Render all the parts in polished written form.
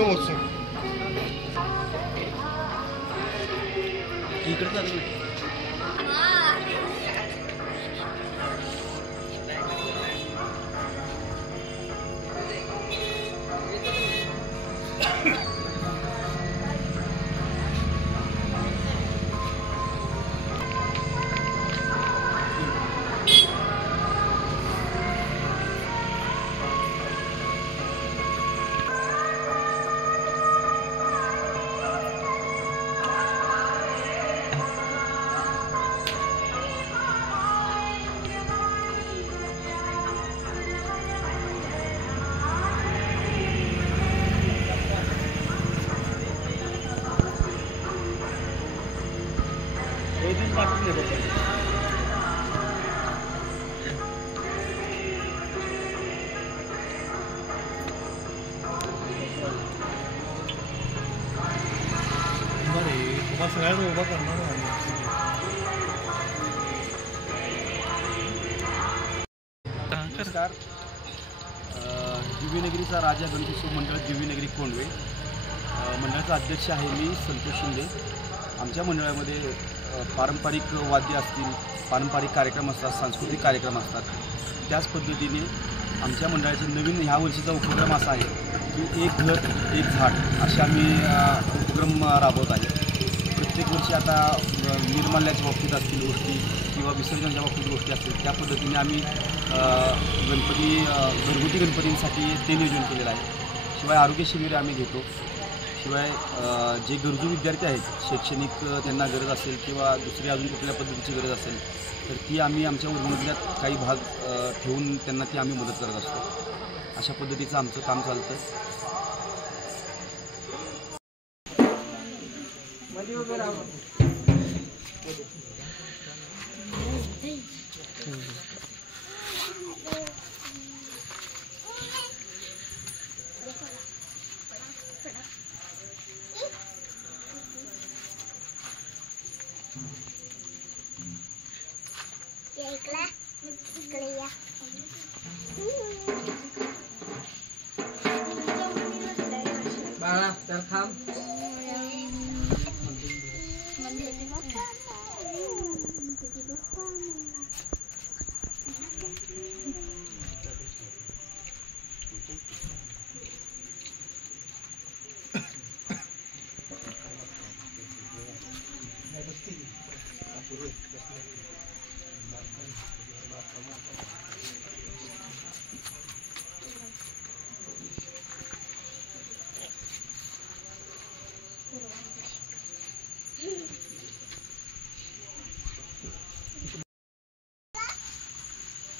रुपये महोत्सव इकडे चालू सगळ्यांना उभा करणार नमस्कार. दिव्यनगरीचा राजा गणेशोत्सव मंडळ दिव्यनगरी कोंडवे मंडळाचा अध्यक्ष आहे मी संतोष शिंदे. आमच्या मंडळामध्ये पारंपरिक वाद्य असतील, पारंपरिक कार्यक्रम असतात, सांस्कृतिक कार्यक्रम असतात. त्याच पद्धतीने आमच्या मंडळाचे नवीन ह्या वर्षीचा उपक्रम असा आहे की एक घर एक झाड असे आम्ही उपक्रम राबवत आहे. प्रत्येक वर्षी आता निर्माल्याच्या बाबतीत असतील गोष्टी किंवा विसर्जनाच्या बाबतीत गोष्टी असतील त्या पद्धतीने आम्ही घरगुती गणपतींसाठी ते नियोजन केलेलं आहे. शिवाय आरोग्य शिबिरे आम्ही घेतो. शिवाय जे गरजू विद्यार्थी आहेत, शैक्षणिक त्यांना गरज असेल किंवा दुसरी अजून कुठल्या पद्धतीची गरज असेल तर ती आम्ही आमच्या उर्मधल्या काही भाग ठेवून त्यांना ती आम्ही मदत करत असतो. अशा पद्धतीचं आमचं काम चालतं. बाळा तर थांब.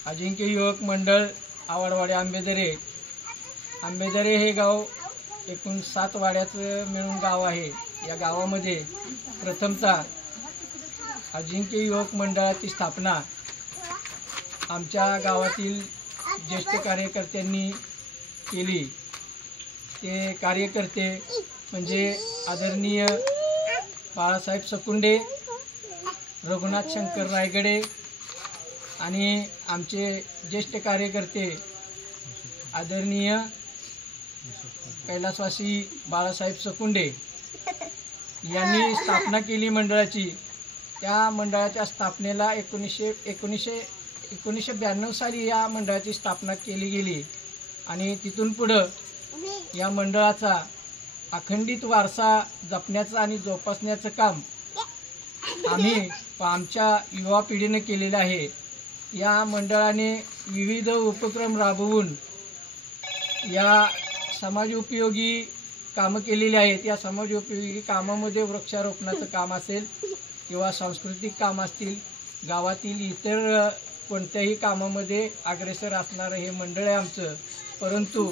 अजिंक्य युवक मंडळ आवडवाडी आंबेदरे हे गाव एकूण 7 वाड्याचं मिळून गाव आहे. या गावामध्ये प्रथमतः अजिंक्य युवक मंडळाची स्थापना आमच्या गावातील ज्येष्ठ कार्यकर्त्यांनी केली. ते कार्यकर्ते म्हणजे आदरणीय बाळासाहेब सकुंडे, रघुनाथ शंकर रायगडे आणि आमचे ज्येष्ठ कार्यकर्ते आदरणीय कैलासवासी बाळासाहेब सकुंडे यांनी स्थापना केली मंडळाची. त्या मंडळाच्या स्थापनेला 1992 साली या मंडळाची स्थापना केली गेली आणि तिथून पुढं या मंडळाचा अखंडित वारसा जपण्याचं आणि जोपासण्याचं काम आम्ही आमच्या युवा पिढीनं केलेलं आहे. या मंडळाने विविध उपक्रम राबवून या समाजोपयोगी कामं केलेली आहेत. या समाजोपयोगी कामामध्ये वृक्षारोपणाचं काम असेल किंवा सांस्कृतिक काम असतील, गावातील इतर कोणत्याही कामामध्ये अग्रेसर असणारं हे मंडळ आहे आमचं. परंतु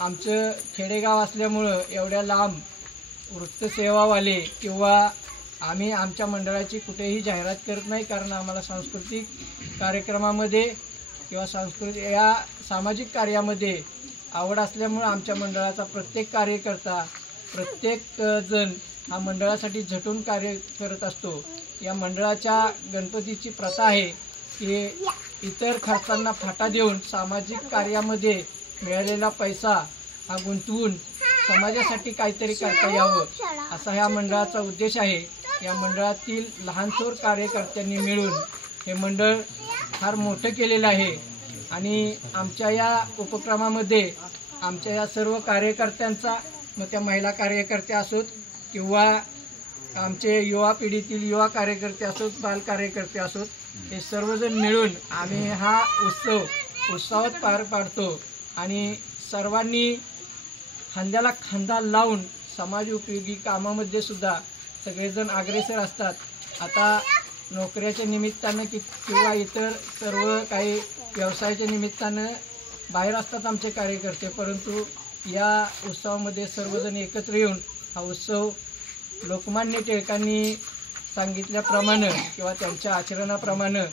आमचं खेडेगाव असल्यामुळं एवढ्या लांब वृत्तसेवावाले किंवा आम्ही आमच्या मंडळाची कुठेही जाहिरात करत नाही, कारण आम्हाला सांस्कृतिक कार्यक्रमामध्ये किंवा या सामाजिक कार्यामध्ये आवड असल्यामुळं आमच्या मंडळाचा प्रत्येक कार्यकर्ता, प्रत्येक जण हा मंडळासाठी झटून कार्य करत असतो. या मंडळाच्या गणपतीची प्रथा आहे की इतर खर्चांना फाटा देऊन सामाजिक कार्यामध्ये मिळालेला पैसा हा गुंतवून समाजासाठी काहीतरी करता यावं असा ह्या मंडळाचा उद्देश आहे. या मंडळातील लहानथोर कार्यकर्त्यांनी मिळून हे मंडळ फार मोठं केलेलं आहे आणि आमच्या या उपक्रमामध्ये आमच्या या सर्व कार्यकर्त्यांचा, मग त्या महिला कार्यकर्त्या असोत किंवा आमचे युवा पिढीतील युवा कार्यकर्ते असोत, बाल कार्यकर्ते असोत, हे सर्वजण मिळून आम्ही हा उत्सवात पार पाडतो आणि सर्वांनी खांद्याला खांदा लावून समाज उपयोगी कामामध्ये सुद्धा सगळेजण अग्रेसर असतात. आता नोकऱ्याच्या निमित्तानं किंवा इतर सर्व काही व्यवसायाच्या निमित्तानं बाहेर असतात आमचे कार्यकर्ते, परंतु या उत्सवामध्ये सर्वजण एकत्र येऊन हा उत्सव लोकमान्य टिळकांनी सांगितल्याप्रमाणे किंवा त्यांच्या आचरणाप्रमाणे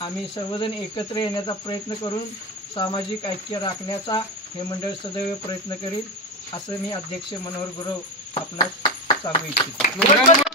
आम्ही सर्वजण एकत्र येण्याचा प्रयत्न करून सामाजिक ऐक्य राखण्याचा हे मंडळ सदैव प्रयत्न करील असं मी अध्यक्ष मनोहर गुरव आपणास सांगू इच्छितो.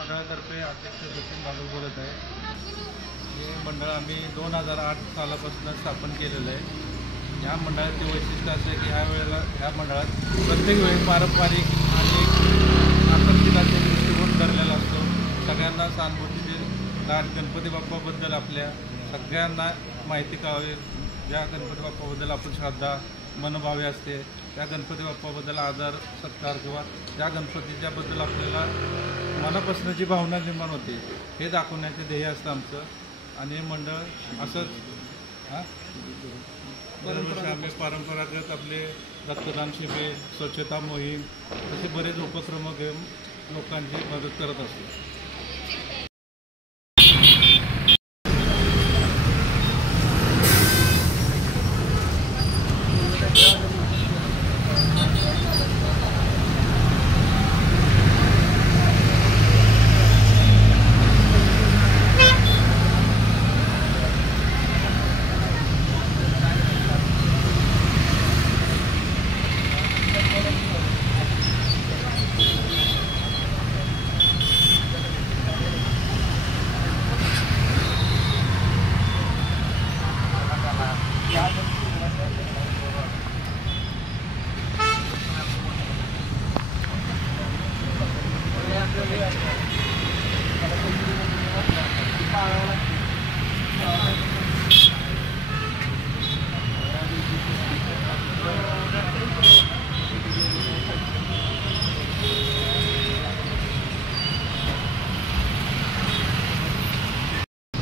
मंडळातर्फे अध्यक्ष सचिन बागल बोलत आहे. हे मंडळ आम्ही 2008 सालापासून स्थापन केलेलं आहे. या मंडळाचे वैशिष्ट्य असं आहे की ह्या मंडळात प्रत्येक वेळी पारंपरिक आणि आकर्षिताचे दृष्टिकोन धरलेला असतो. सगळ्यांना सहानुभूतीचे गणपती बाप्पाबद्दल आपल्या सगळ्यांना माहिती कळावी, ज्या गणपती बाप्पाबद्दल आपण श्रद्धा मनभावे असते, त्या गणपती बाप्पाबद्दल आदर सत्कार किंवा त्या गणपतीच्याबद्दल आपल्याला मनापासून जी भावना निर्माण होते हे दाखवण्याचे ध्येय असतं आमचं. आणि हे मंडळ असंच दरवर्षी आम्ही परंपरागत आपले रक्तदान शिबिर, स्वच्छता मोहीम असे बरेच उपक्रम घेऊन लोकांची मदत करत असतो.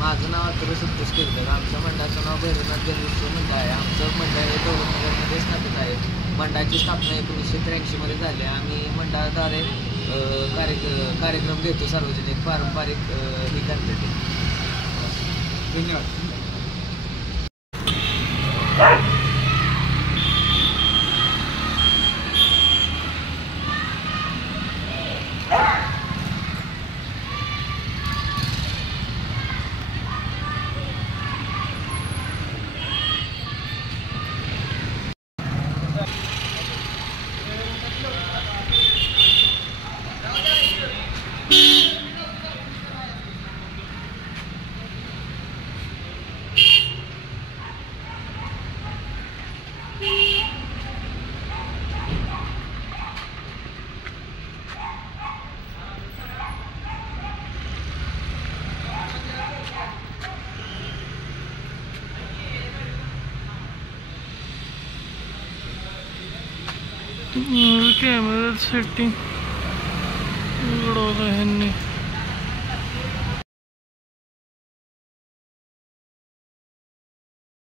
माझं नाव अतुल संतोष केरकर. आमच्या मंडळाचं नाव भैरवनाथ गणेशोत्सव मंडळ आहे. आमचं मंडळ हे दौलतनगरमध्ये स्थापित आहे. मंडळाची स्थापना 1983 मध्ये झाली. आम्ही मंडळाद्वारे कार्यक्रम घेतो, सार्वजनिक पारंपरिक ही करते. धन्यवाद. कॅमेरा सेटिंग उघडवलं ह्यांनी.